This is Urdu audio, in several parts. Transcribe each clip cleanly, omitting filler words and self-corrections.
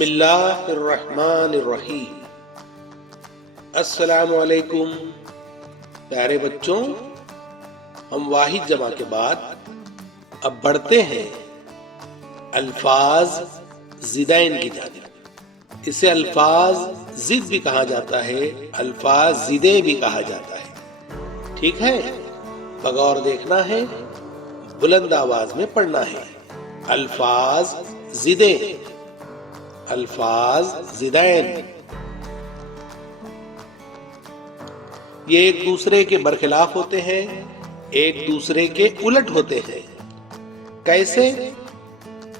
بسم اللہ الرحمن الرحیم۔ السلام علیکم پیارے بچوں، ہم واحد جمع کے بعد اب بڑھتے ہیں الفاظ زدین کی جانب۔ اسے الفاظ زد بھی کہا جاتا ہے، الفاظ زدے بھی کہا جاتا ہے، ٹھیک ہے؟ بغور دیکھنا ہے، بلند آواز میں پڑھنا ہے۔ الفاظ زدے، الفاظ زدین، یہ ایک دوسرے کے برخلاف ہوتے ہیں، ایک دوسرے کے الٹ ہوتے ہیں۔ کیسے؟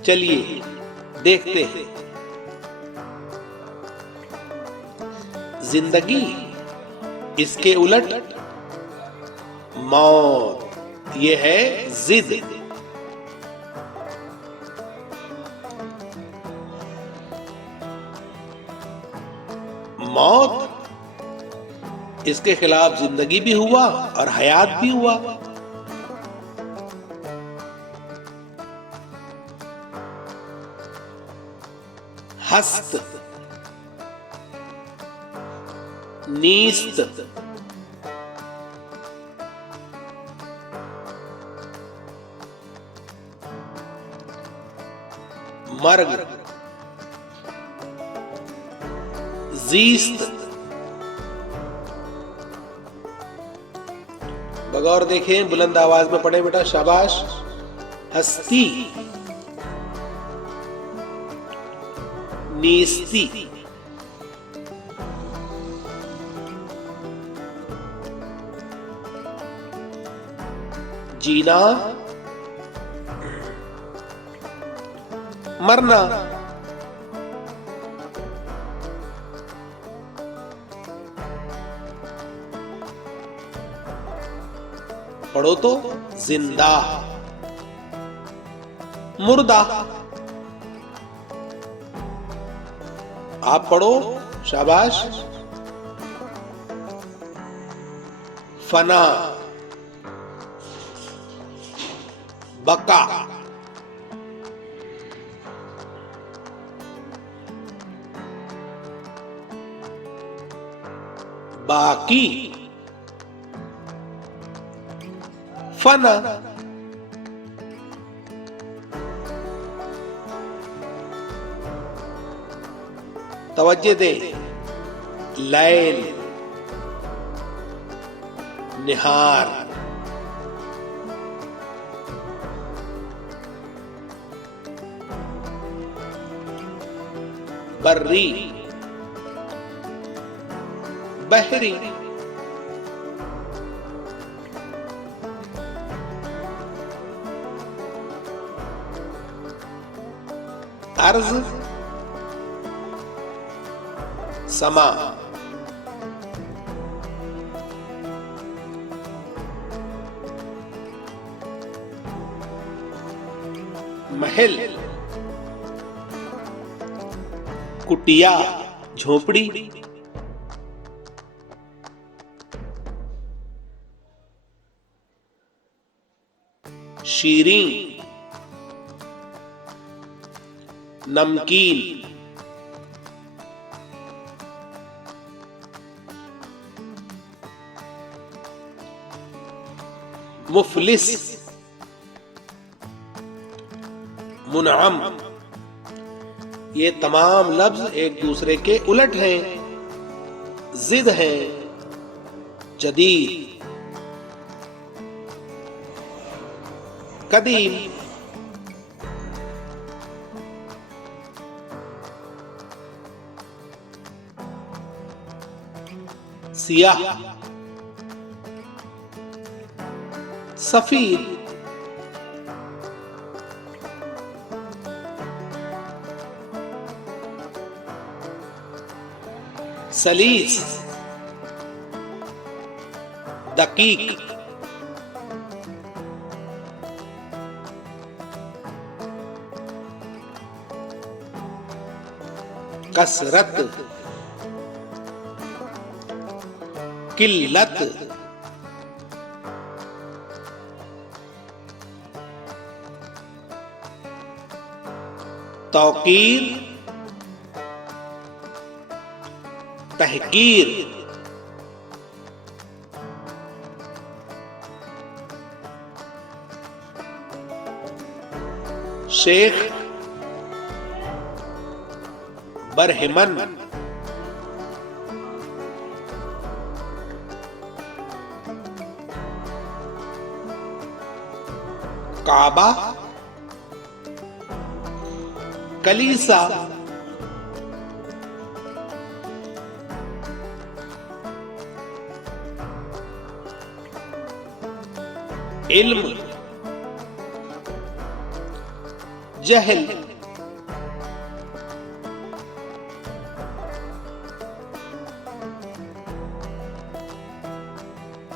چلیے دیکھتے ہیں۔ زندگی، اس کے الٹ موت، یہ ہے زد۔ موت، اس کے خلاف زندگی بھی ہوا اور حیات بھی ہوا۔ ہست، نیست، مرگ، زیست۔ بغور دیکھیں، بلند آواز میں پڑھیں بیٹا، شاباش۔ ہستی، نیستی، جینا، مرنا، پڑھو تو، زندہ، مردہ۔ آپ پڑھو، شاباش۔ فنا، بقا، باقی، فنا، توجہ دیں، لیل، نہار، بری، بحری، ارض، سما، محل، کٹیا، جھونپڑی، شیریں، نمکین، مفلس، منعم۔ یہ تمام لفظ ایک دوسرے کے الٹ ہیں، ضد ہیں۔ جدید، قدیم، سیاہ، سفید، سلیس، دقیق، کثرت، قلت، توقیر، تحقیر، شیخ برہمن، کعبہ، کلیسا، علم، جہل،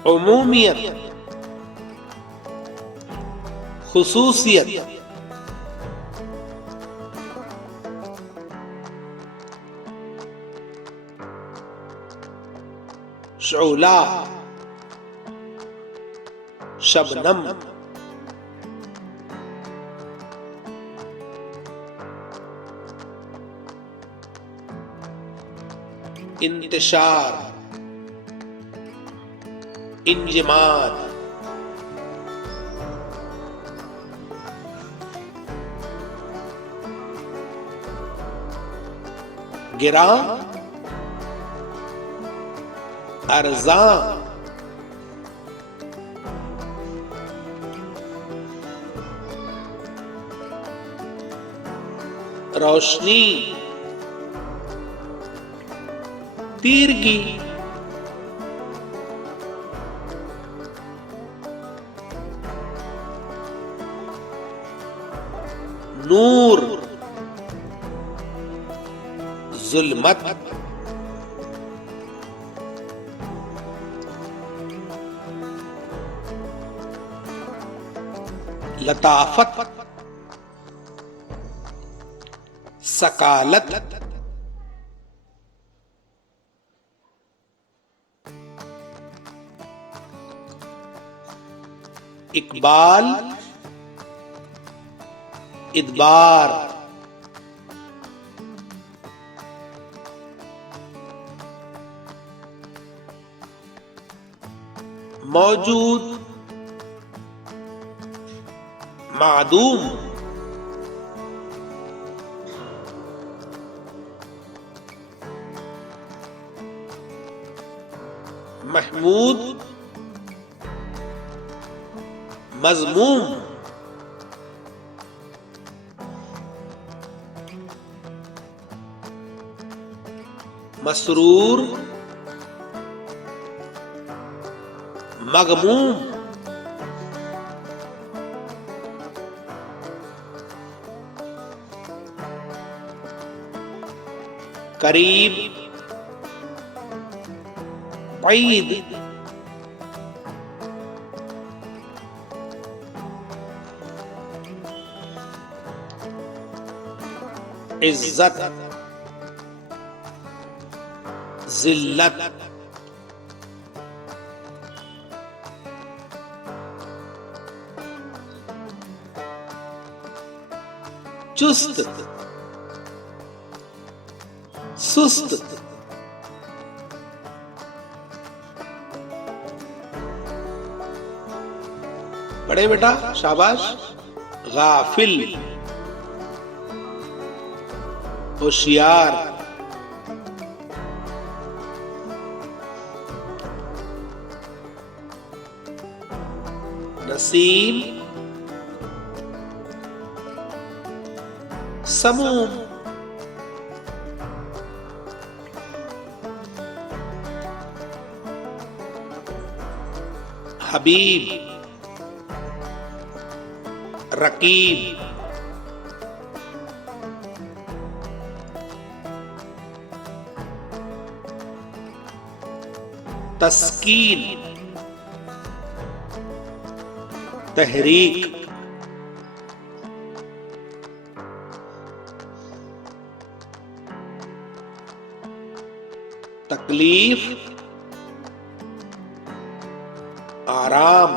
عمومیت، خصوصیت، شعلہ، شبنم، انتشار، انجماد، گراں، ارزاں، روشنی، تیرگی، نور، ظلمت، لطافت، ثقالت، اقبال، ادبار، موجود، معدوم، محمود، مذموم، مسرور، مغموم، قریب، بعید، عزت، ذلت، چست، سست، پڑھے بیٹا، شاباش، غافل، ہوشیار، نسیم، سموم، حبیب، رقیب، تسکین، تحریک، تکلیف، آرام،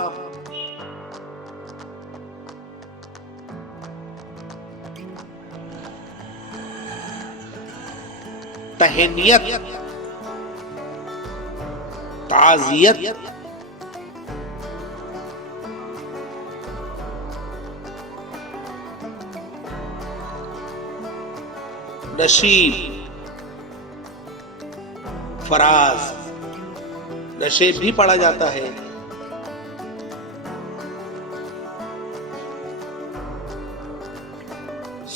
تہنیت، تعزیت، نشیب، فراز، نشیب بھی پڑھا جاتا ہے،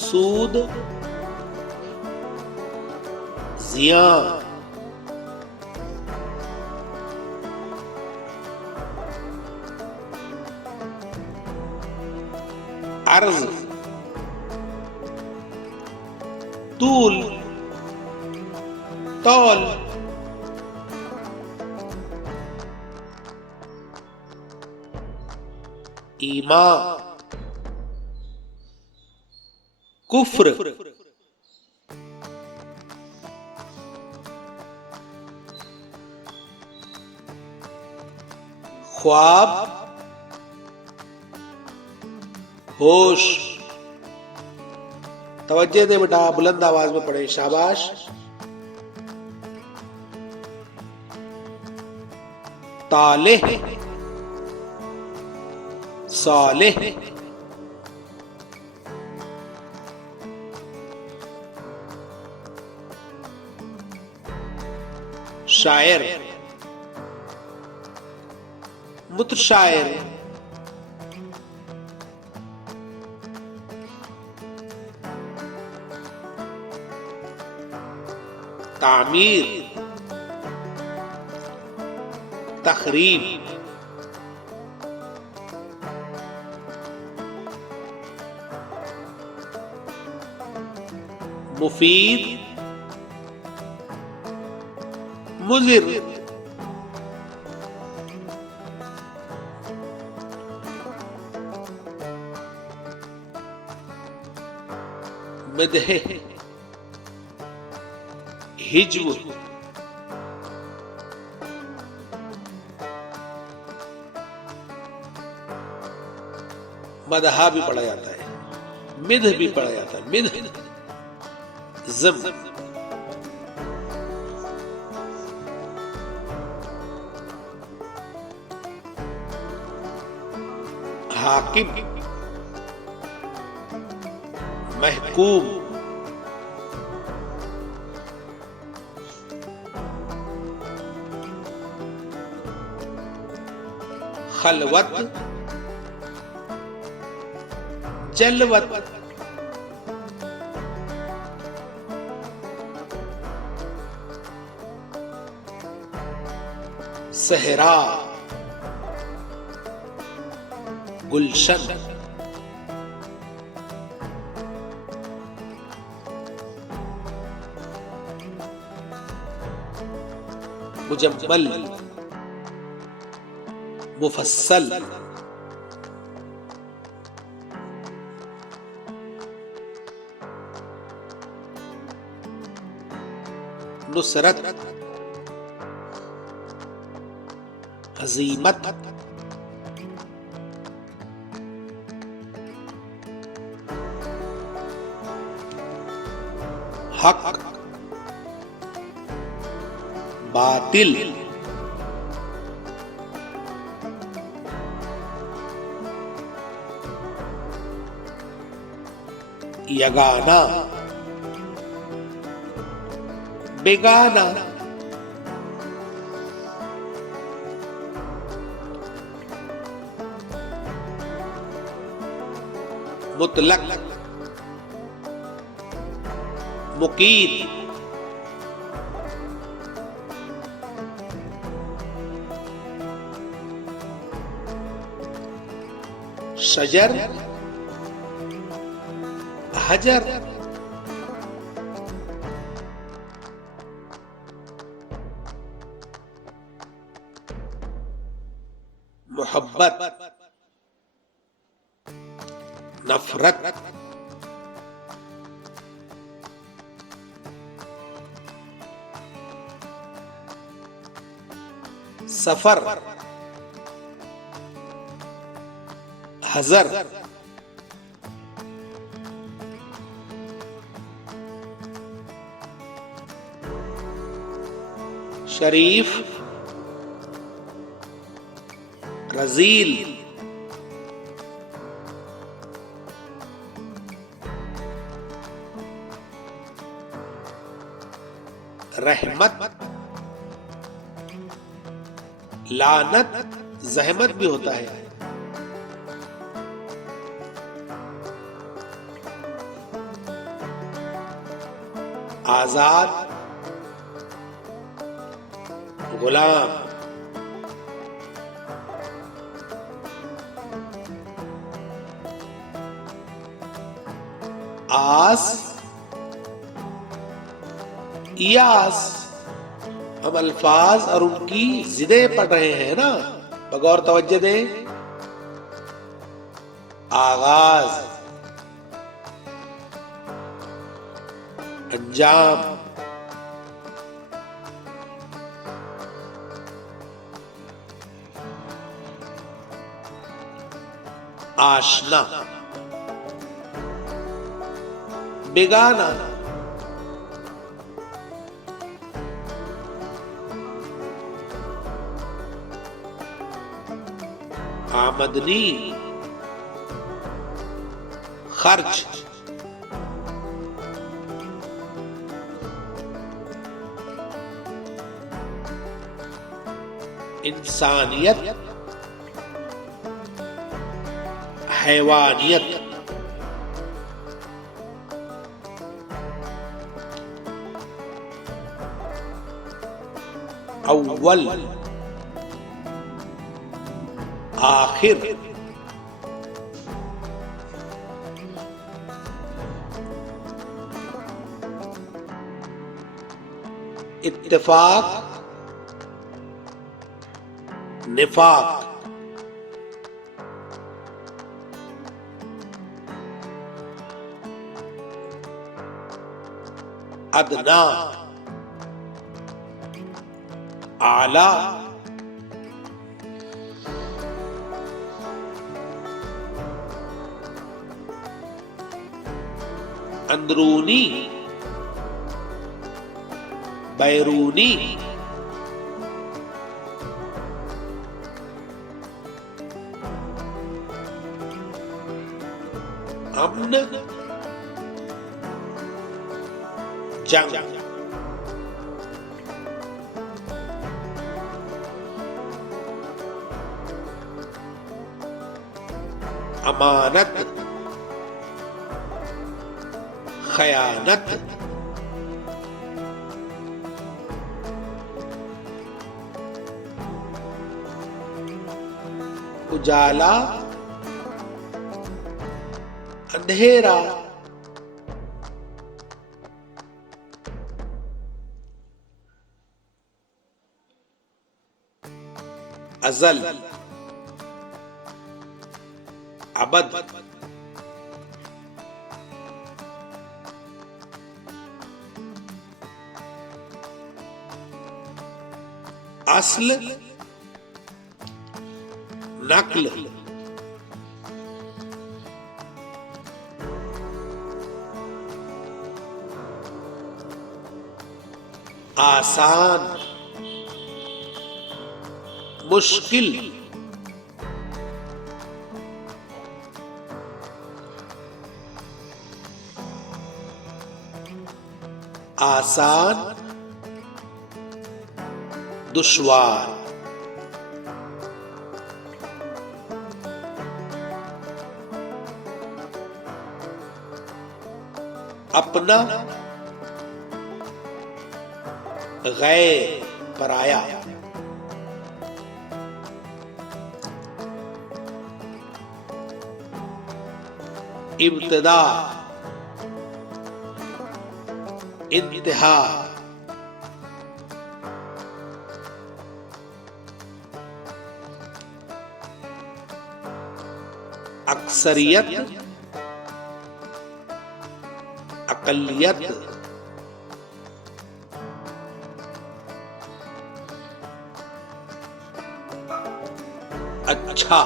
سود، زیاں، عرض، طول، طول، ایمان، کفر، خواب، ہوش۔ توجہ دے بیٹا، بلند آواز میں پڑھیں، شاباش۔ طالح، صالح، شاعر، متشاعر، تعمیر، تخریب، مفید، مضر، مدح، ہجو، مدحہ بھی پڑھا جاتا ہے، مدح بھی پڑھا جاتا ہے، مدح، زم، حاکم، محکوم، خلوت، جلوت، صحرا، گلشن، مجمل، مفصل، نصرت، ہزیمت، حق، باطل، یگانہ، بیگانہ، مطلق، مقید، شجر، حجر، محبت، نفرت، سفر، حذر، شریف، رذیل، رحمت، لعنت زحمت بھی ہوتا ہے، آزاد، غلام، آس، یاس۔ ہم الفاظ اور ان کی ضدیں پڑھ رہے ہیں نا، بغور توجہ دیں۔ آغاز، انجام، آشنا، بیگانہ، آمدنی، خرچ، انسانیت، حیوانیت، اول، آخر، اتفاق، نفاق، ادنا، اعلی، اندرونی، بیرونی، امن، جنگ، امانت، خیانت، اجالا، اندھیرا، ازل، ابد، اصل، نقل، آسان، مشکل، آسان، دشوار، اپنا، غیر، پرایا، ابتدا، انتہا، اکثریت، اقلیت، اچھا،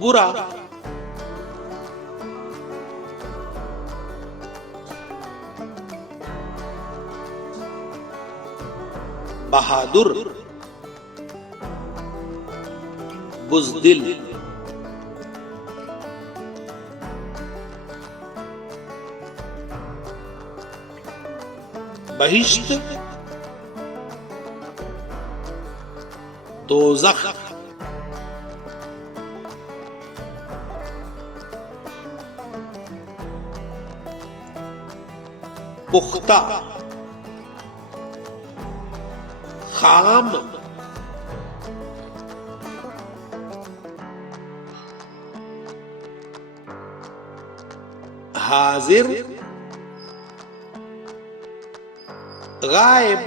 برا، بہادر، بزدل، بہشت دوزخ، پختہ خام، حاضر غائب،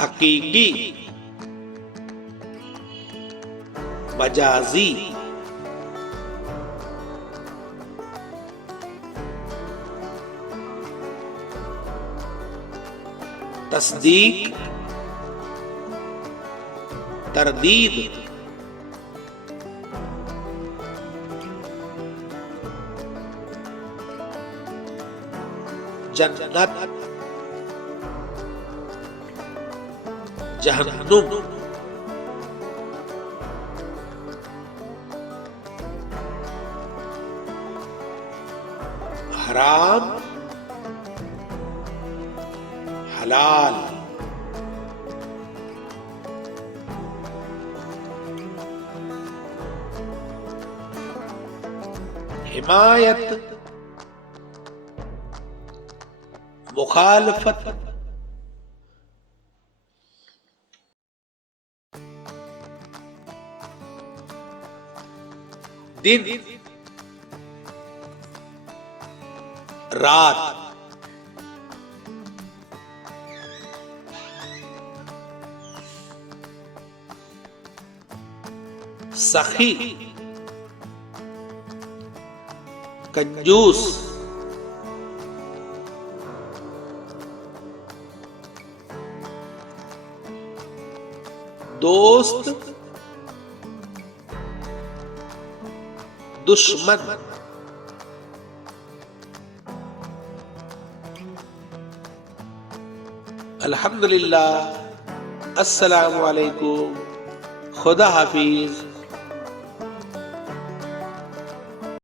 حقیقی مجازی، تصدیق تردید، جنت جہنم، حرام حلال، حمایت مخالفت، دن رات، سخی کنجوس، دوست دشمن، الحمدللہ، السلام علیکم، خدا حافظ۔